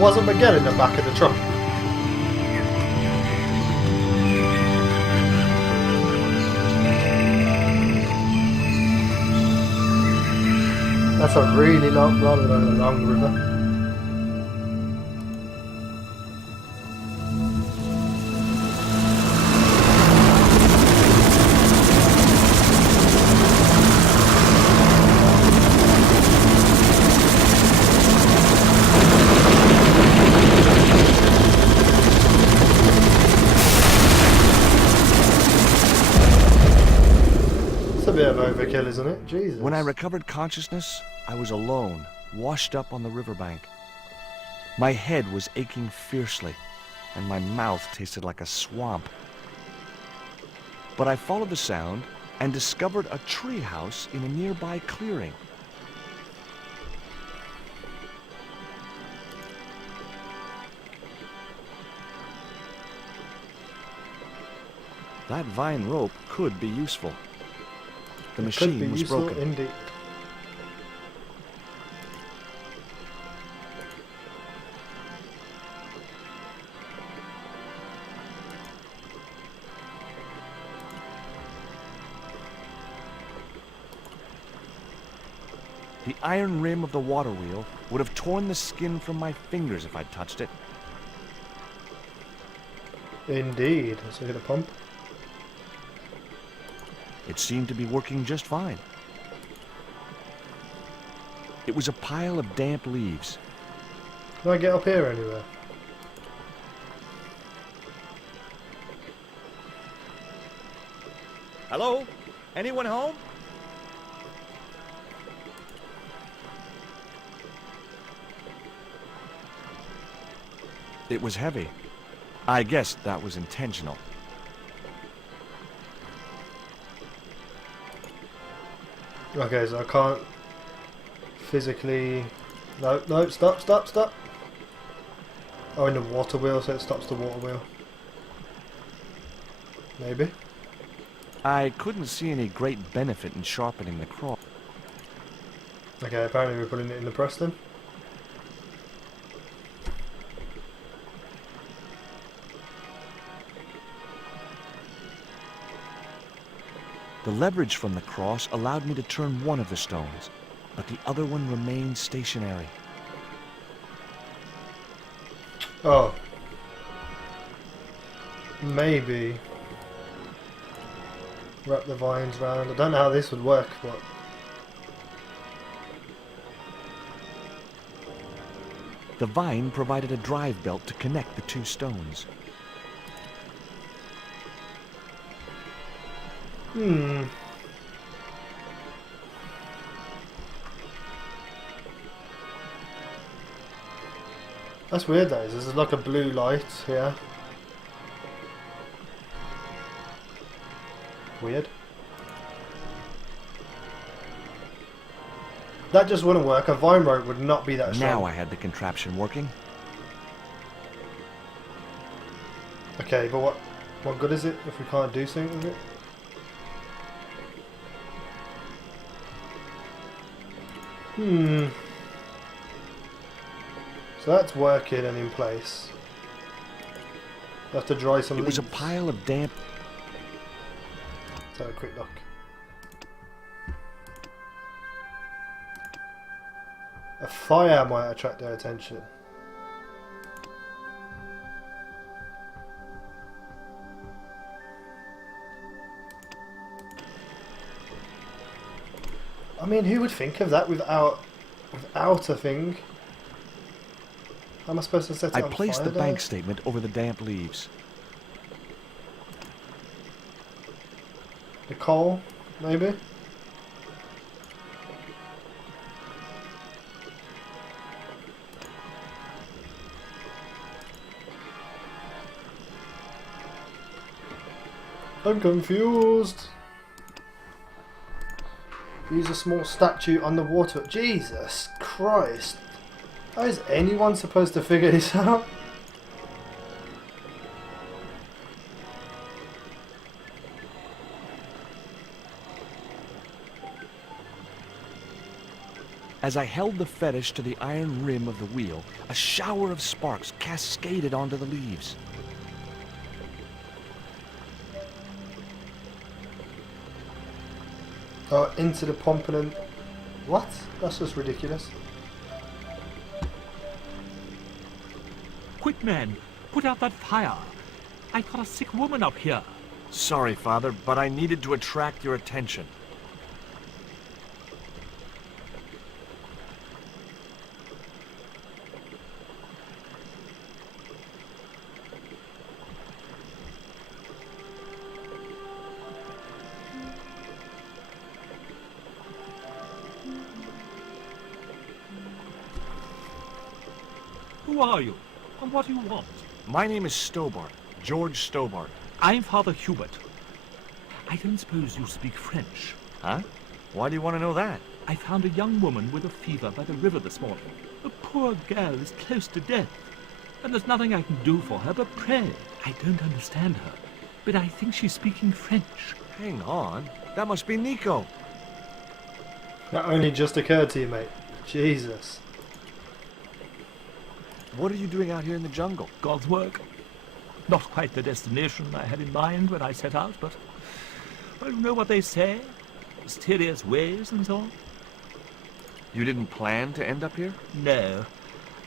Wasn't Miguel in the back of the truck? That's a really long, rather than a long river. It's a bit of overkill, isn't it? Jesus. When I recovered consciousness, I was alone, washed up on the riverbank. My head was aching fiercely, and my mouth tasted like a swamp. But I followed the sound and discovered a tree house in a nearby clearing. That vine rope could be useful. The machine was broken. Indeed. The iron rim of the water wheel would have torn the skin from my fingers if I'd touched it. Indeed. Let's look at the pump. It seemed to be working just fine. It was a pile of damp leaves. Can I get up here anywhere? Hello? Anyone home? It was heavy. I guess that was intentional. Okay, so I can't physically... No, no, stop, stop, stop. Oh, in the water wheel, so it stops the water wheel. Maybe. I couldn't see any great benefit in sharpening the claw. Okay, apparently we're putting it in the press then. The leverage from the cross allowed me to turn one of the stones, but the other one remained stationary. Oh. Maybe. Wrap the vines round. I don't know how this would work, but... The vine provided a drive belt to connect the two stones. That's weird, that is. There's like a blue light here. Weird. That just wouldn't work. A vine rope would not be that strong. Now I had the contraption working. Okay, but what good is it if we can't do something with it? So that's working and in place. We have to dry some It leaves. was a pile of damp. Let's have a quick look. A fire might attract their attention. I mean, who would think of that without a thing? How am I supposed to set it I on placed fire the bank there? statement over the damp leaves. The coal, maybe? I'm confused. Use a small statue on the water. Jesus Christ. How is anyone supposed to figure this out? As I held the fetish to the iron rim of the wheel, a shower of sparks cascaded onto the leaves. Oh, into the pumping and... What? That's just ridiculous. Quick, men! Put out that fire! I've got a sick woman up here. Sorry, Father, but I needed to attract your attention. Who are you? And what do you want? My name is Stobart, George Stobart. I'm Father Hubert. I don't suppose you speak French. Huh? Why do you want to know that? I found a young woman with a fever by the river this morning. The poor girl is close to death, and there's nothing I can do for her but pray. I don't understand her, but I think she's speaking French. Hang on. That must be Nico. That only just occurred to you, mate. Jesus. What are you doing out here in the jungle? God's work. Not quite the destination I had in mind when I set out, but... well, you know what they say? Mysterious ways and so on. You didn't plan to end up here? No.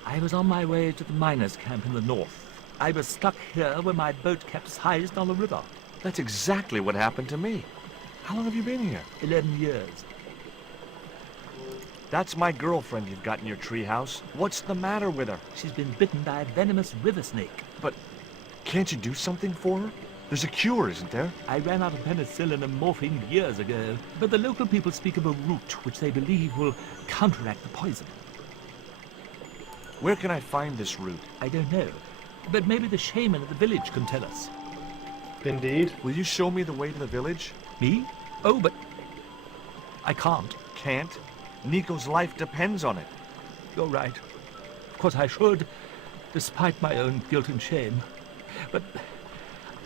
I was on my way to the miners' camp in the north. I was stuck here when my boat capsized on the river. That's exactly what happened to me. How long have you been here? 11 years. That's my girlfriend you've got in your treehouse. What's the matter with her? She's been bitten by a venomous river snake. But can't you do something for her? There's a cure, isn't there? I ran out of penicillin and morphine years ago, but the local people speak of a root which they believe will counteract the poison. Where can I find this root? I don't know, but maybe the shaman at the village can tell us. Indeed. Will you show me the way to the village? Me? Oh, but I can't. Can't? Nico's life depends on it. You're right. Of course I should, despite my own guilt and shame. But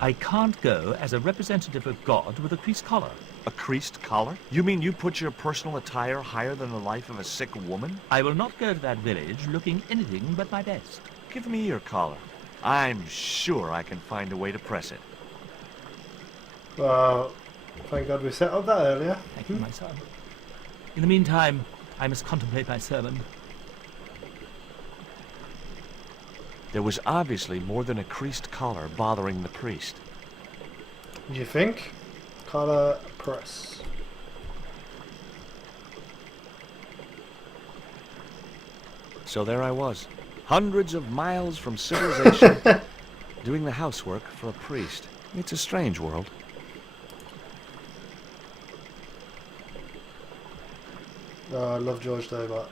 I can't go as a representative of God with a creased collar. A creased collar? You mean you put your personal attire higher than the life of a sick woman? I will not go to that village looking anything but my best. Give me your collar. I'm sure I can find a way to press it. Well, thank God we set up that earlier. Thank you, my son. In the meantime, I must contemplate my sermon. There was obviously more than a creased collar bothering the priest. You think? Collar press. So there I was, hundreds of miles from civilization, doing the housework for a priest. It's a strange world. Oh, I love George though, but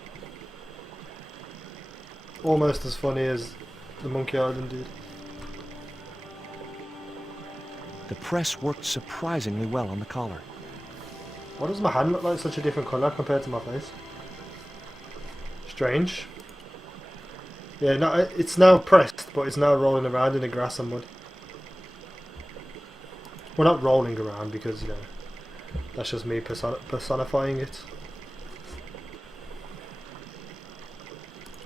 almost as funny as the Monkey Island dude. The press worked surprisingly well on the collar. Why does my hand look like such a different colour compared to my face? Strange. Yeah, no, it's now pressed, but it's now rolling around in the grass and mud. Well, not rolling around because, you know, that's just me personifying it.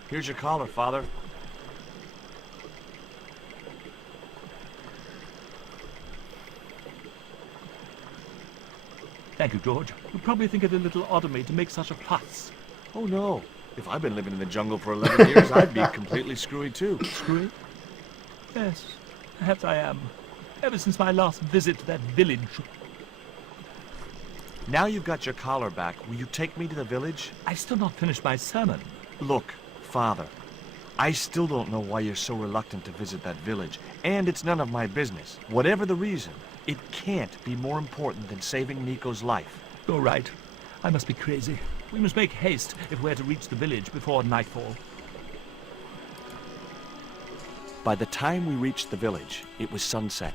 Here's your collar, Father. Thank you, George. You probably think it a little odd of me to make such a fuss. Oh no. If I've been living in the jungle for 11 years, I'd be completely screwy too. Screwy? Yes, perhaps I am. Ever since my last visit to that village. Now you've got your collar back, will you take me to the village? I've still not finished my sermon. Look, Father, I still don't know why you're so reluctant to visit that village, and it's none of my business. Whatever the reason, it can't be more important than saving Nico's life. You're right. I must be crazy. We must make haste if we're to reach the village before nightfall. By the time we reached the village, it was sunset.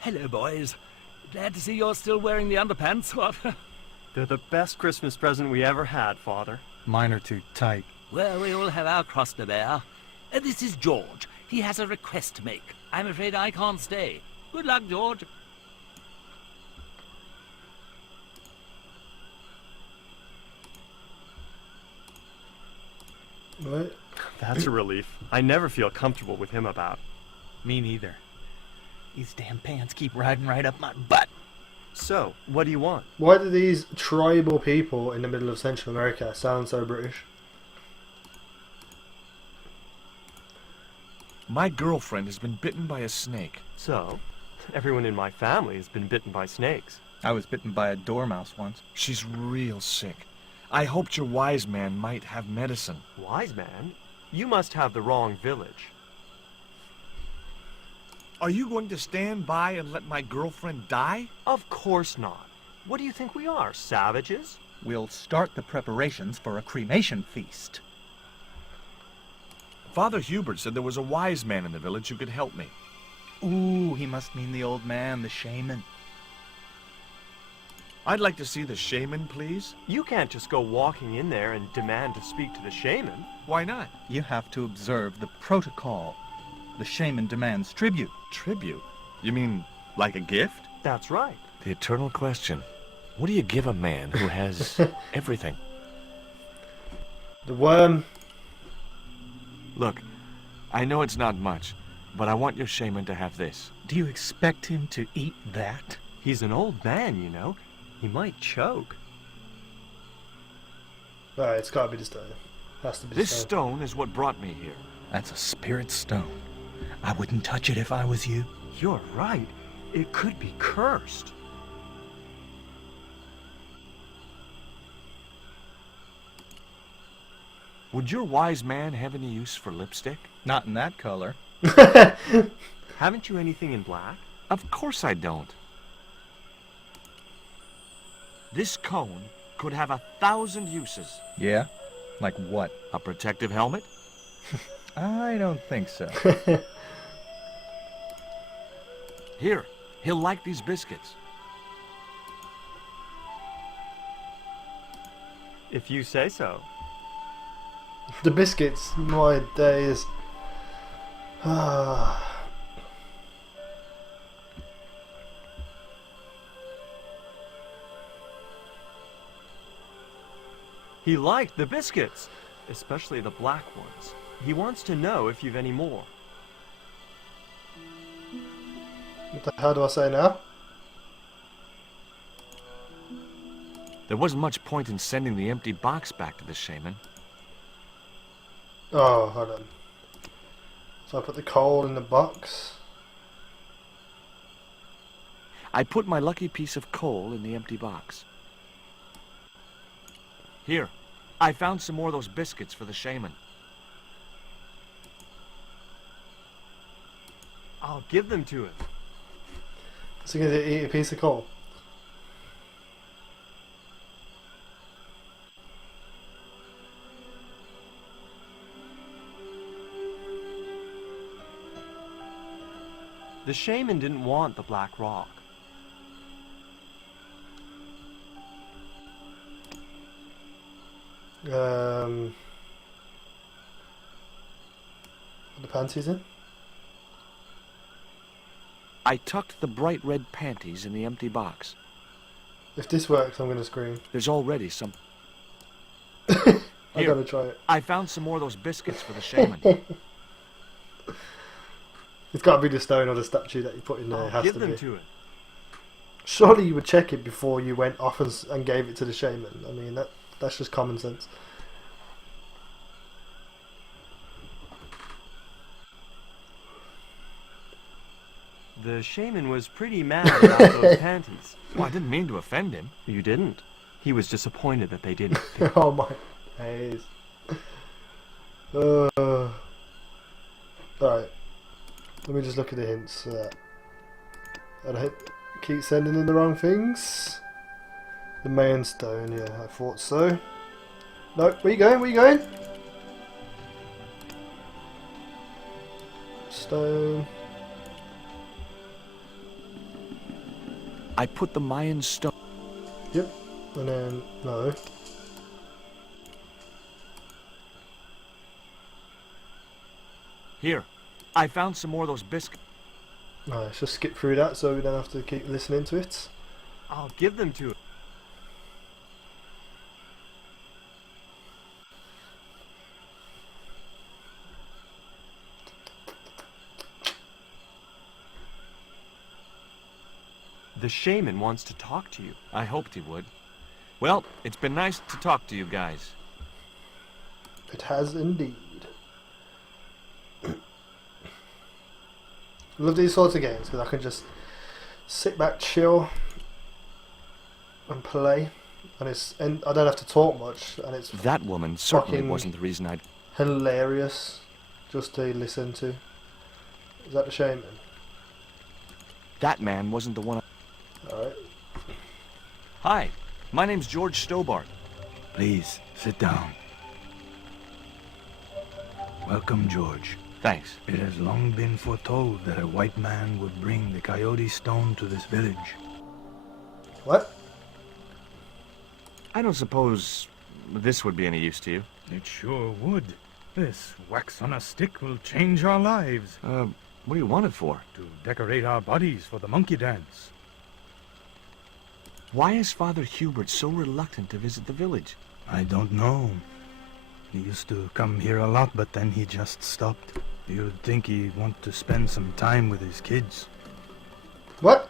Hello, boys. Glad to see you're still wearing the underpants. What? They're the best Christmas present we ever had, Father. Mine are too tight. Well, we all have our cross to bear. This is George. He has a request to make. I'm afraid I can't stay. Good luck, George. Right. That's a relief. I never feel comfortable with him about. Me neither. These damn pants keep riding right up my butt. So, what do you want? Why do these tribal people in the middle of Central America sound so British? My girlfriend has been bitten by a snake. So, everyone in my family has been bitten by snakes. I was bitten by a dormouse once. She's real sick. I hoped your wise man might have medicine. Wise man? You must have the wrong village. Are you going to stand by and let my girlfriend die? Of course not. What do you think we are, savages? We'll start the preparations for a cremation feast. Father Hubert said there was a wise man in the village who could help me. Ooh, he must mean the old man, the shaman. I'd like to see the shaman, please. You can't just go walking in there and demand to speak to the shaman. Why not? You have to observe the protocol. The shaman demands tribute. Tribute? You mean like a gift? That's right. The eternal question. What do you give a man who has everything? The worm. Look, I know it's not much, but I want your shaman to have this. Do you expect him to eat that? He's an old man, you know. He might choke. Alright, it's gotta be the stone. Has to be the This stone. stone is what brought me here. That's a spirit stone. I wouldn't touch it if I was you. You're right. It could be cursed. Would your wise man have any use for lipstick? Not in that color. Haven't you anything in black? Of course I don't. This cone could have 1,000 uses. Yeah? Like what? A protective helmet? I don't think so. Here, he'll like these biscuits. If you say so. The biscuits, my days. Ah. He liked the biscuits, especially the black ones. He wants to know if you've any more. What the hell do I say now? There wasn't much point in sending the empty box back to the shaman. Oh, hold on. So I put the coal in the box. I put my lucky piece of coal in the empty box. Here, I found some more of those biscuits for the shaman. I'll give them to him. So you're gonna eat a piece of coal? The shaman didn't want the black rock. Put the panties in. I tucked the bright red panties in the empty box. If this works, I'm gonna scream. There's already some... I Here. gotta try it. I found some more of those biscuits for the shaman. It's gotta be the stone or the statue that you put in there. It I'll has give to them be. to him. Surely you would check it before you went off and gave it to the shaman. I mean, that's just common sense. The shaman was pretty mad about those panties. Well, I didn't mean to offend him. You didn't. He was disappointed that they didn't. Oh my days. Alright. Let me just look at the hints. And I keep sending in the wrong things. The main stone, yeah, I thought so. No, where you going? Where you going? Stone. I put the Mayan stone... Yep. And then, no. Here, I found some more of those biscuits. Alright, let's just skip through that so we don't have to keep listening to it. I'll give them to him. The shaman wants to talk to you. I hoped he would. Well, it's been nice to talk to you guys. It has indeed. Love these sorts of games because I can just sit back, chill, and play, and I don't have to talk much, and it's That woman certainly fucking wasn't the reason I'd... hilarious just to listen to. Is that the shaman? That man wasn't the one Alright. Hi, my name's George Stobart. Please, sit down. Welcome, George. Thanks. It has long been foretold that a white man would bring the Coyote Stone to this village. What? I don't suppose this would be any use to you. It sure would. This wax on a stick will change our lives. What do you want it for? To decorate our bodies for the monkey dance. Why is Father Hubert so reluctant to visit the village? I don't know. He used to come here a lot, but then he just stopped. You'd think he'd want to spend some time with his kids. What?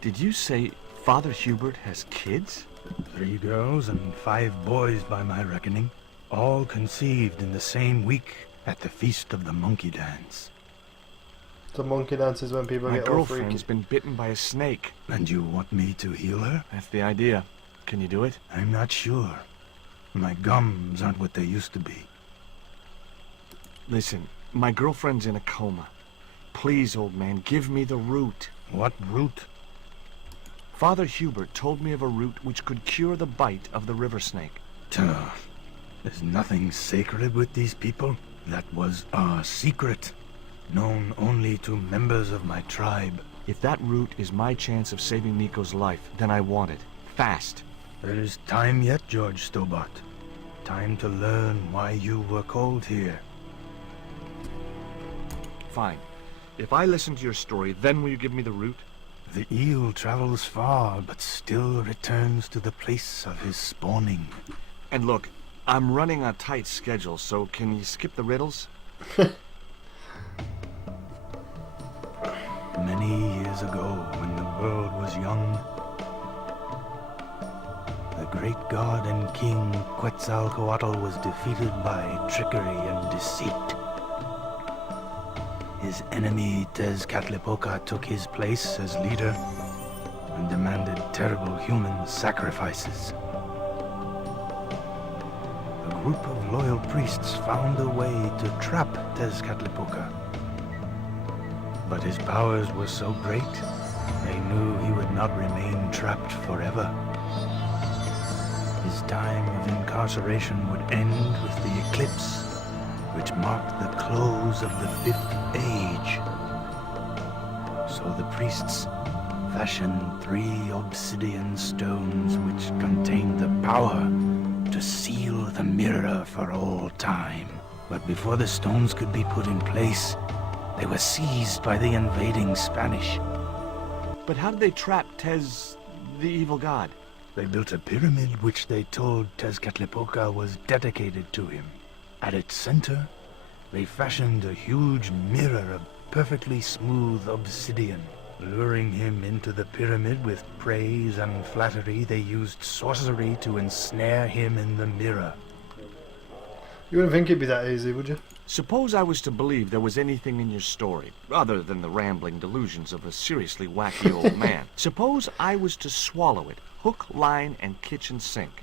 Did you say Father Hubert has kids? 3 girls and 5 boys by my reckoning. All conceived in the same week at the Feast of the Monkey Dance. The monkey dances when people My get all freaky. girlfriend's been bitten by a snake. And you want me to heal her? That's the idea. Can you do it? I'm not sure. My gums aren't what they used to be. Listen, my girlfriend's in a coma. Please, old man, give me the root. What root? Father Hubert told me of a root which could cure the bite of the river snake. Tuh. There's nothing sacred with these people. That was our secret, known only to members of my tribe. If that root is my chance of saving Nico's life, then I want it. Fast. There is time yet, George Stobart. Time to learn why you were called here. Fine. If I listen to your story, then will you give me the root? The eel travels far, but still returns to the place of his spawning. And look, I'm running a tight schedule, so can you skip the riddles? Many years ago, when the world was young, the great god and king Quetzalcoatl was defeated by trickery and deceit. His enemy Tezcatlipoca took his place as leader and demanded terrible human sacrifices. A group of loyal priests found a way to trap Tezcatlipoca. But his powers were so great, they knew he would not remain trapped forever. His time of incarceration would end with the eclipse, which marked the close of the 5th age. So the priests fashioned 3 obsidian stones which contained the power to seal the mirror for all time. But before the stones could be put in place, they were seized by the invading Spanish. But how did they trap the evil god? They built a pyramid which they told Tezcatlipoca was dedicated to him. At its center, they fashioned a huge mirror of perfectly smooth obsidian. Luring him into the pyramid with praise and flattery, they used sorcery to ensnare him in the mirror. You wouldn't think it'd be that easy, would you? Suppose I was to believe there was anything in your story, other than the rambling delusions of a seriously wacky old man. Suppose I was to swallow it, hook, line, and kitchen sink.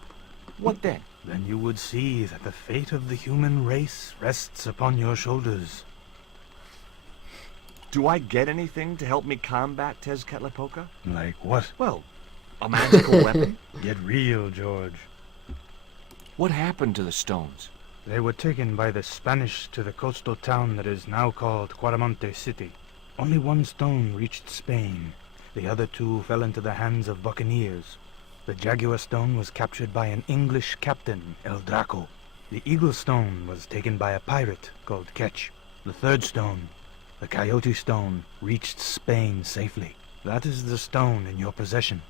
What then? Then you would see that the fate of the human race rests upon your shoulders. Do I get anything to help me combat Tezcatlipoca? Like what? Well, a magical weapon? Get real, George. What happened to the stones? They were taken by the Spanish to the coastal town that is now called Cuaramonte City. Only 1 stone reached Spain. The other 2 fell into the hands of buccaneers. The Jaguar stone was captured by an English captain, El Draco. The Eagle stone was taken by a pirate called Ketch. The 3rd stone The Coyote Stone reached Spain safely. That is the stone in your possession.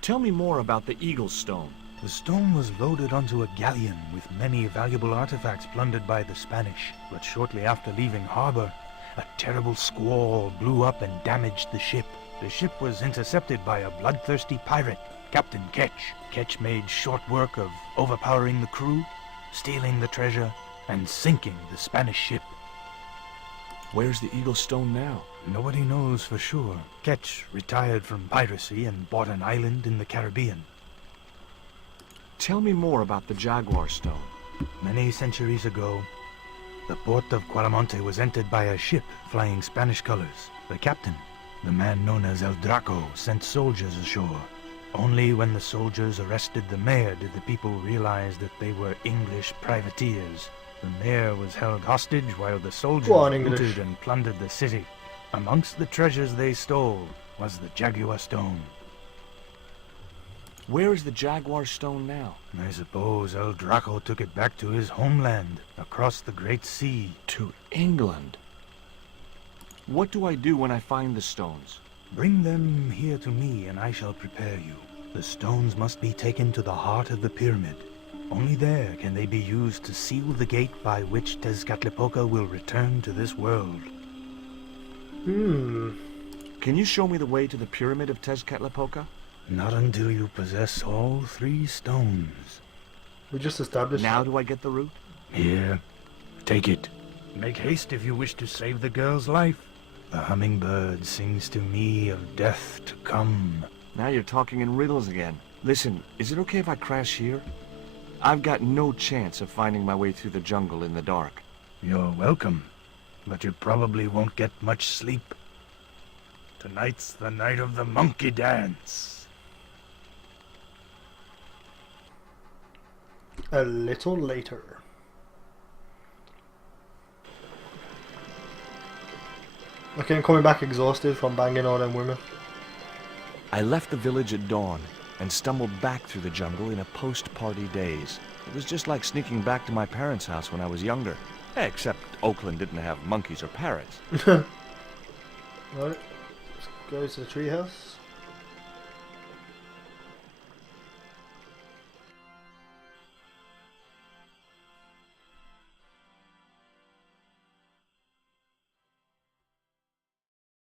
Tell me more about the Eagle Stone. The stone was loaded onto a galleon with many valuable artifacts plundered by the Spanish. But shortly after leaving harbor, a terrible squall blew up and damaged the ship. The ship was intercepted by a bloodthirsty pirate, Captain Ketch. Ketch made short work of overpowering the crew, stealing the treasure, and sinking the Spanish ship. Where's the Eagle Stone now? Nobody knows for sure. Ketch retired from piracy and bought an island in the Caribbean. Tell me more about the Jaguar Stone. Many centuries ago, the port of Quaramonte was entered by a ship flying Spanish colors. The captain, the man known as El Draco, sent soldiers ashore. Only when the soldiers arrested the mayor did the people realize that they were English privateers. The mayor was held hostage while the soldiers Go on, English. looted and plundered the city. Amongst the treasures they stole was the Jaguar Stone. Where is the Jaguar Stone now? I suppose El Draco took it back to his homeland, across the Great Sea. To England. What do I do when I find the stones? Bring them here to me, and I shall prepare you. The stones must be taken to the heart of the pyramid. Only there can they be used to seal the gate by which Tezcatlipoca will return to this world. Can you show me the way to the pyramid of Tezcatlipoca? Not until you possess all 3 stones. We just established. Now do I get the route? Here, take it. Make haste if you wish to save the girl's life. The hummingbird sings to me of death to come. Now you're talking in riddles again. Listen, is it okay if I crash here? I've got no chance of finding my way through the jungle in the dark. You're welcome, but you probably won't get much sleep. Tonight's the night of the monkey dance. A little later. Okay, I'm coming back exhausted from banging all them women. I left the village at dawn and stumbled back through the jungle in a post-party daze. It was just like sneaking back to my parents' house when I was younger. Except Oakland didn't have monkeys or parrots. Right, let's go to the treehouse.